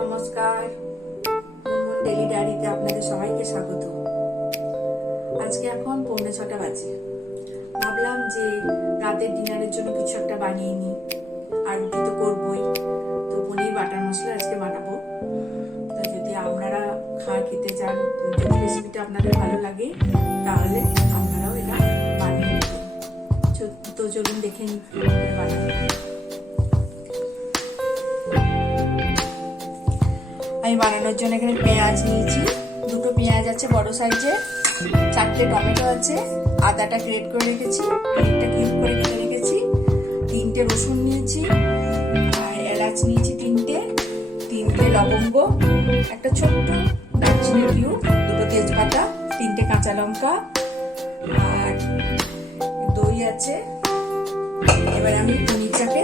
নমস্কার, মুনমুন ডেইলি ডায়েরিতে আপনাদের সবাইকে স্বাগত। আজকে এখন 6:45 বাজে। ভাবলাম যে রাতের ডিনারের জন্য কিছু একটা বানিয়ে নিই, আর রুটি তো করবই, তো পনির বাটার মশলা আজকে বানাবো। তো যদি আপনারা খেতে চান, যদি রেসিপিটা আপনাদের ভালো লাগে, তাহলে আপনারাও এটা বানিয়ে নেবেন। তো চলুন দেখে নিই বানাবো। আমি বানানোর জন্য এখানে পেঁয়াজ নিয়েছি, 2টো পেঁয়াজ আছে বড় সাইজের, 4টে টমেটো আছে, আদাটা গ্রেট করে রেখেছি, পনিরটা কিউব করে কেটে রেখেছি, 3টে রসুন নিয়েছি, আর এলাচ নিয়েছি 3টে লবঙ্গ, একটা ছোট্ট দারচিনি কিউব, 2টো তেজপাতা, 3টে কাঁচা লঙ্কা, আর দই আছে। এবার আমি পনিরটাকে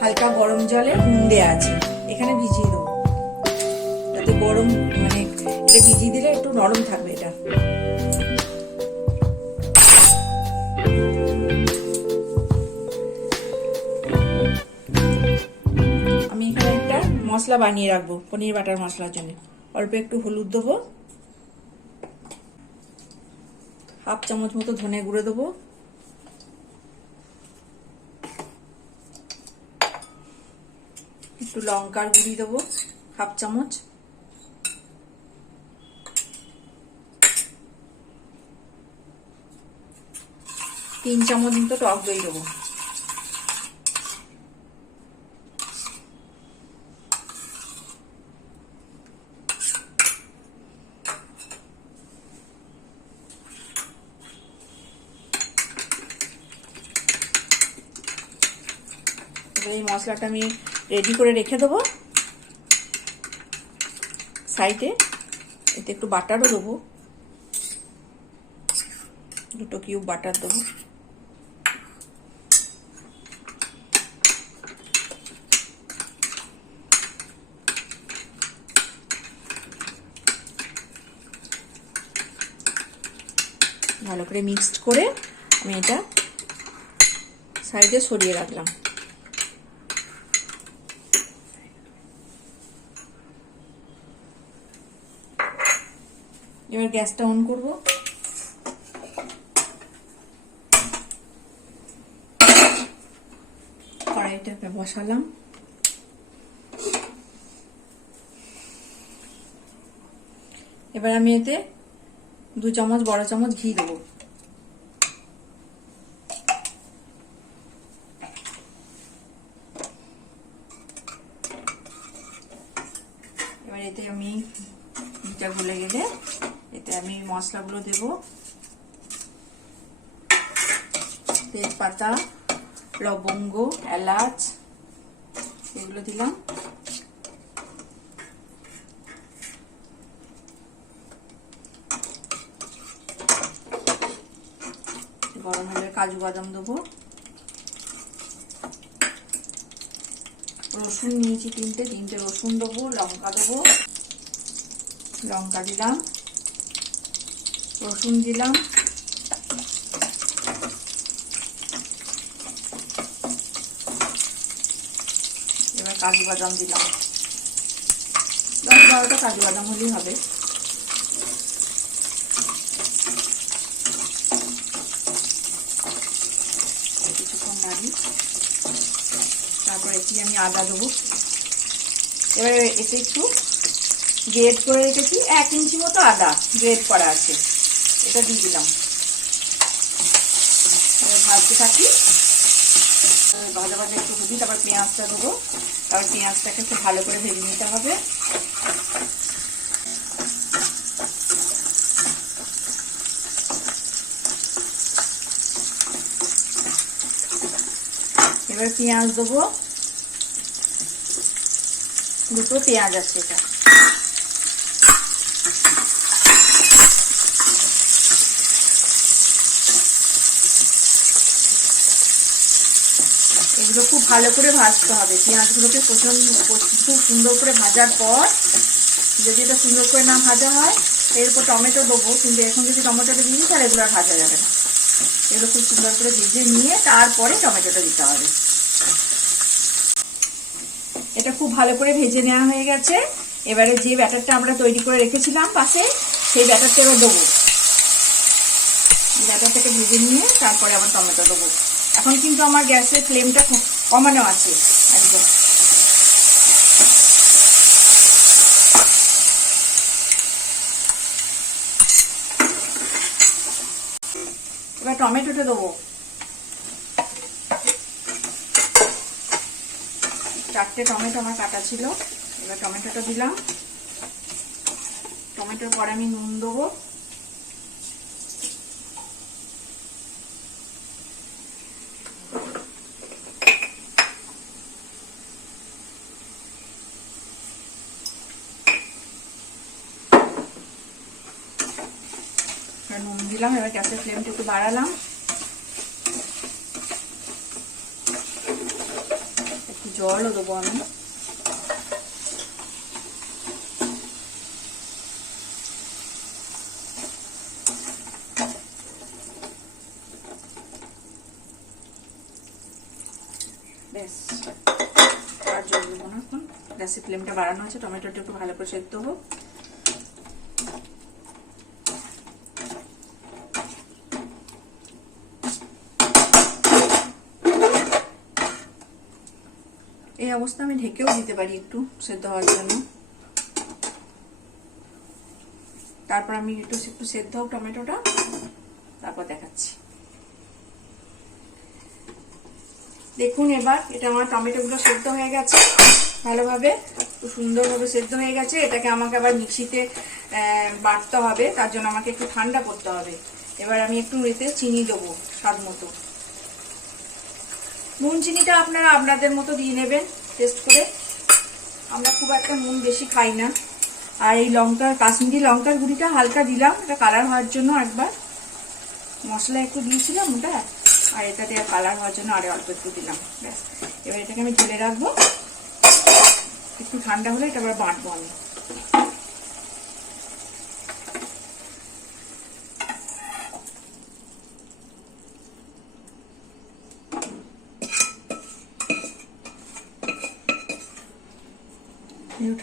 হালকা গরম জলে নুন দেওয়া আছে এখানে ভিজিয়ে দেবো, যাতে গরম এটা ভিজিয়ে দিলে একটু নরম থাকবে। এটা আমি এখানে একটা মশলা বানিয়ে রাখবো পনির বাটার মশলার জন্য। অল্প একটু হলুদ দেবো, 1/2 চামচ মতো ধনে গুঁড়ো দেবো, একটু লঙ্কার গুঁড়ি দেবো 1/2 চামচ, তিন চামচ মতো টক দই দেবো, এই মশলাটা আমি রেডি করে রেখে দেবো সাইডে। এতে একটু বাটারও দেবো, 2টো কিউব বাটার দেবো। ভালো করে মিক্সড করে আমি এটা সাইডে সরিয়ে রাখলাম। এবার গ্যাসটা অন করব। কড়াইটা বসালাম, এবার আমি এতে 2 চামচ বড় চামচ ঘি দেবো। এবার এতে আমি ঘিটা গলে গেলে এতে আমি মশলাগুলো দেব, তেজপাতা, লবঙ্গ, এলাচ, এগুলো দিলাম। গরম হলে কাজু বাদাম দেবো, রসুন নিয়েছি 3টে রসুন দেবো, লঙ্কা দেবো, লঙ্কা দিলাম, রসুন দিলাম, এবার কাজু বাদাম দিলাম, 10-12টা কাজু বাদাম হলেই হবে। কিছুক্ষণ নাড়ি, তারপর এটি আমি আদা দেবো। এবারে এতে একটু গ্রেট করে রেখেছি 1 ইঞ্চি মতো আদা গ্রেট করা আছে, এটা দিয়ে দিলাম। এবার ভাজতে থাকি, ভাজা ভাজা একটু ভেজি, তারপর পেঁয়াজটা দেবো, তারপর পেঁয়াজটাকে একটু ভালো করে ভেজে নিতে হবে। এবার পেঁয়াজ দেবো, 2টো পেঁয়াজ আছে এটা। এগুলো খুব ভালো করে ভাজতে হবে, পেঁয়াজগুলোকে খুব সুন্দর করে ভাজার পর, যদি এটা সুন্দর করে না ভাজা হয় এরপর টমেটো দেবো, কিন্তু এখন যদি টমেটোটা দিই তাহলে এগুলো আর ভাজা যাবে না। এগুলো খুব সুন্দর করে ভেজে নিয়ে তারপরে টমেটোটা দিতে হবে। এটা খুব ভালো করে ভেজে নেওয়া হয়ে গেছে। এবারে যে ব্যাটারটা আমরা তৈরি করে রেখেছিলাম পাশে, সেই ব্যাটারটা এবার দেবো। ব্যাটারটাকে ভেজে নিয়ে তারপরে আবার টমেটো দেবো। এখন কিন্তু আমার গ্যাসের ফ্লেমটা কমানো আছে একদম। এবার টমেটোটা দেবো। 4টে টমেটো আমার কাটা ছিল। এবার টমেটোটা দিলাম। টমেটোর পরে আমি নুন দেবো। নুন দিলাম। এবার গ্যাসের ফ্লেমটা একটু বাড়ালাম। একটু জলও দেবো আমি। বেশ, আর জল দেবো না এখন। গ্যাসের ফ্লেমটা বাড়ানো আছে। টমেটোটা একটু ভালো করে সেদ্ধ হোক। এই অবস্থা আমি ঢেকেও দিতে পারি একটু সেদ্ধ হওয়ার জন্য। তারপর আমি একটু সেদ্ধ হোক টমেটোটা, তারপর দেখাচ্ছি। দেখুন এবার এটা আমার টমেটোগুলো সেদ্ধ হয়ে গেছে ভালোভাবে, খুব সুন্দরভাবে সেদ্ধ হয়ে গেছে। এটাকে আমাকে আবার মিক্সিতে বাটতে হবে, তার জন্য আমাকে একটু ঠান্ডা করতে হবে। এবার আমি একটু এতে চিনি দেবো স্বাদ মতো। নুন চিনিটা আপনারা আপনাদের মতো দিয়ে নেবেন টেস্ট করে। আমরা খুব একটা নুন বেশি খাই না। আর এই কাশ্মীরি লঙ্কার গুঁড়িটা হালকা দিলাম, এটা কালার হওয়ার জন্য। একবার মশলা একটু দিয়েছিলাম ওটা, আর এটা দিয়ে কালার হওয়ার জন্য আরো অল্প একটু দিলাম। ব্যাস, এবার এটাকে আমি ঢেলে রাখবো। একটু ঠান্ডা হলে এটা আবার বাটবো আমি।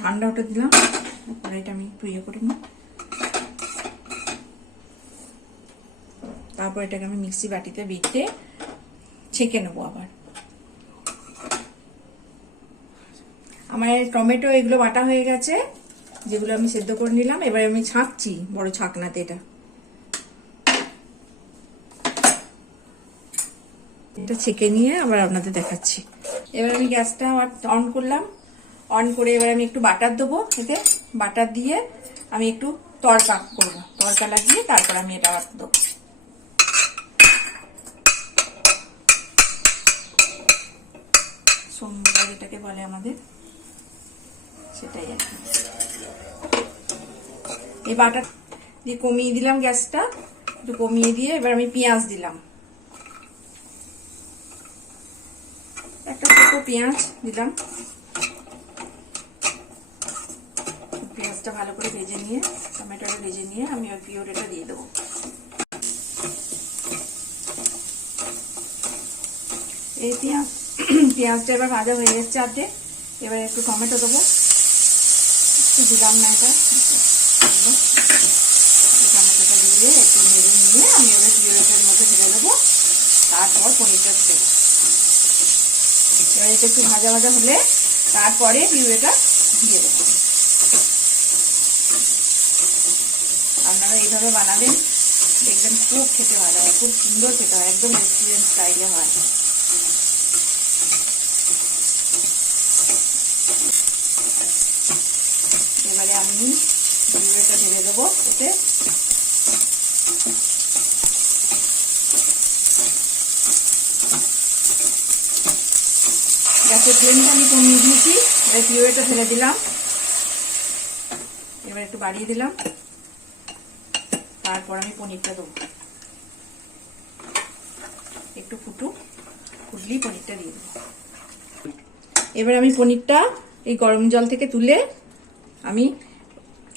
ঠান্ডা ওটা দিলাম। এটা আমি একটু ইয়ে করে নিই। তারপর এটাকে আমি মিক্সি বাটিতে বেটে ছেঁকে নেবো আবার। আমার টমেটো এগুলো বাটা হয়ে গেছে, যেগুলো আমি সেদ্ধ করে নিলাম। এবার আমি ছাঁকছি বড় ছাঁকনাতে। এটা ছেঁকে নিয়ে আবার আপনাদের দেখাচ্ছি। এবার আমি গ্যাসটা অন করলাম। অন করে এবার আমি একটু বাটার দেবো। এতে বাটার দিয়ে আমি একটু তড়কা করবো। তড়কা লাগিয়ে তারপর আমি এটা আবার দেবো। সোমবার যেটাকে বলে আমাদের, সেটাই আর কি। এই বাটার দিয়ে কমিয়ে দিলাম গ্যাসটা, একটু কমিয়ে দিয়ে এবার আমি পেঁয়াজ দিলাম। একটা ছোট পেঁয়াজ দিলাম। পেঁয়াজটা ভালো করে ভেজে নিয়ে, টমেটোটা ভেজে নিয়ে আমি ওই পিউরেটা দিয়ে দেবো। এই পেঁয়াজটা এবার ভাজা হয়ে যাচ্ছে আধে। এবার একটু টমেটো দেবো। একটু দিলাম না, এটা টমেটোটা দিয়ে একটু ভেজে নিয়ে আমি এবার পিউরেটার মধ্যে ঢেলে দেবো। তারপর পনিরটা দেবো। এবার এটা একটু ভাজা ভাজা হলে তারপরে পিউরেটা দিয়ে দেবো। আপনারা এইভাবে বানাবেন, দেখবেন খুব খেতে ভালো হয়, খুব সুন্দর খেতে হয়, একদম রেস্টুরেন্ট স্টাইলে হয়। এবারে আমি পিউরেটা ঢেলে দেবো এতে। গ্যাসের ফ্লেমটা আমি কমিয়ে দিয়েছি। এবার পিউরেটা ঢেলে দিলাম। এবার একটু বাড়িয়ে দিলাম। তারপর আমি পনিরটা দেবো। একটু ফুটলেই পনিরটা দিয়ে দেবো। এবার আমি পনিরটা এই গরম জল থেকে তুলে আমি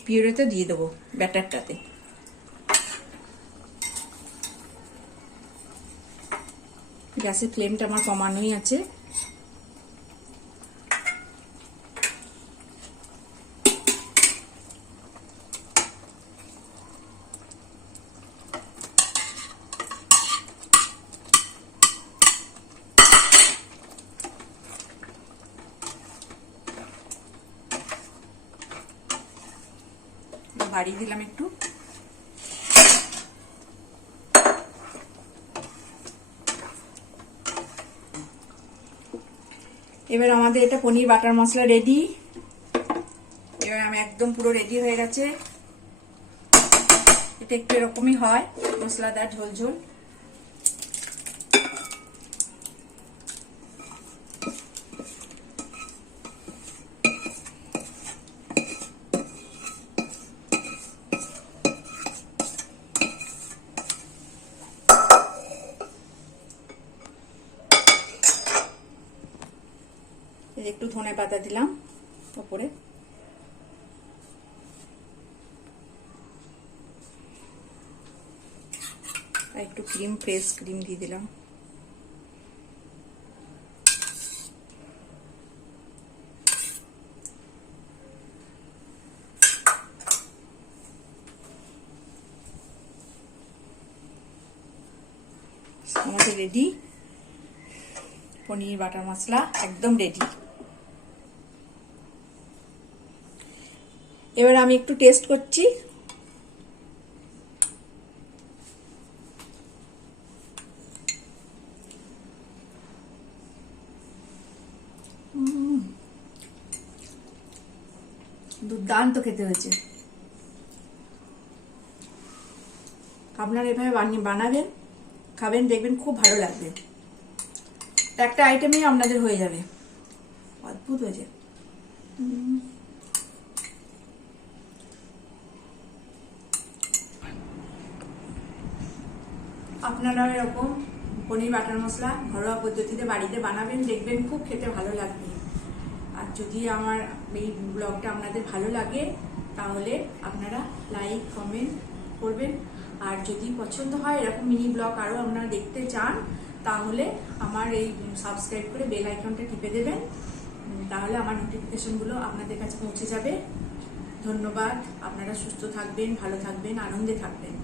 পিউরেতে দিয়ে দেবো, ব্যাটারটাতে। গ্যাসের ফ্লেমটা আমার কমানোই আছে। বাড়িয়ে দিলাম একটু। এবার আমাদের এটা পনির বাটার মশলা রেডি। এবার আমি একদম পুরো রেডি হয়ে গেছে। এটা একটু এরকমই হয়, মশলাদার ঝোল ঝোল। একটু ধনে পাতা দিলাম উপরে। একটু ক্রিম, ফ্রেশ ক্রিম দিয়ে দিলাম। আমাদের রেডি পনির বাটার মশলা, একদম রেডি। এবার আমি একটু টেস্ট করছি। দুর্দান্ত খেতে হয়েছে। আপনারা এভাবে বানাবেন, খাবেন, দেখবেন খুব ভালো লাগবে। একটা আইটেমই আপনাদের হয়ে যাবে, অদ্ভুত হয়েছে। আপনারা এরকম পনির বাটার মশলা ঘরোয়া পদ্ধতিতে বাড়িতে বানাবেন, দেখবেন খুব খেতে ভালো লাগবে। আর যদি আমার এই ব্লগটা আপনাদের ভালো লাগে তাহলে আপনারা লাইক কমেন্ট করবেন। আর যদি পছন্দ হয় এরকম মিনি ব্লগ আরও আপনারা দেখতে চান তাহলে আমার এই সাবস্ক্রাইব করে বেল আইকনটা টিপে দেবেন, তাহলে আমার নোটিফিকেশনগুলো আপনাদের কাছে পৌঁছে যাবে। ধন্যবাদ। আপনারা সুস্থ থাকবেন, ভালো থাকবেন, আনন্দে থাকবেন।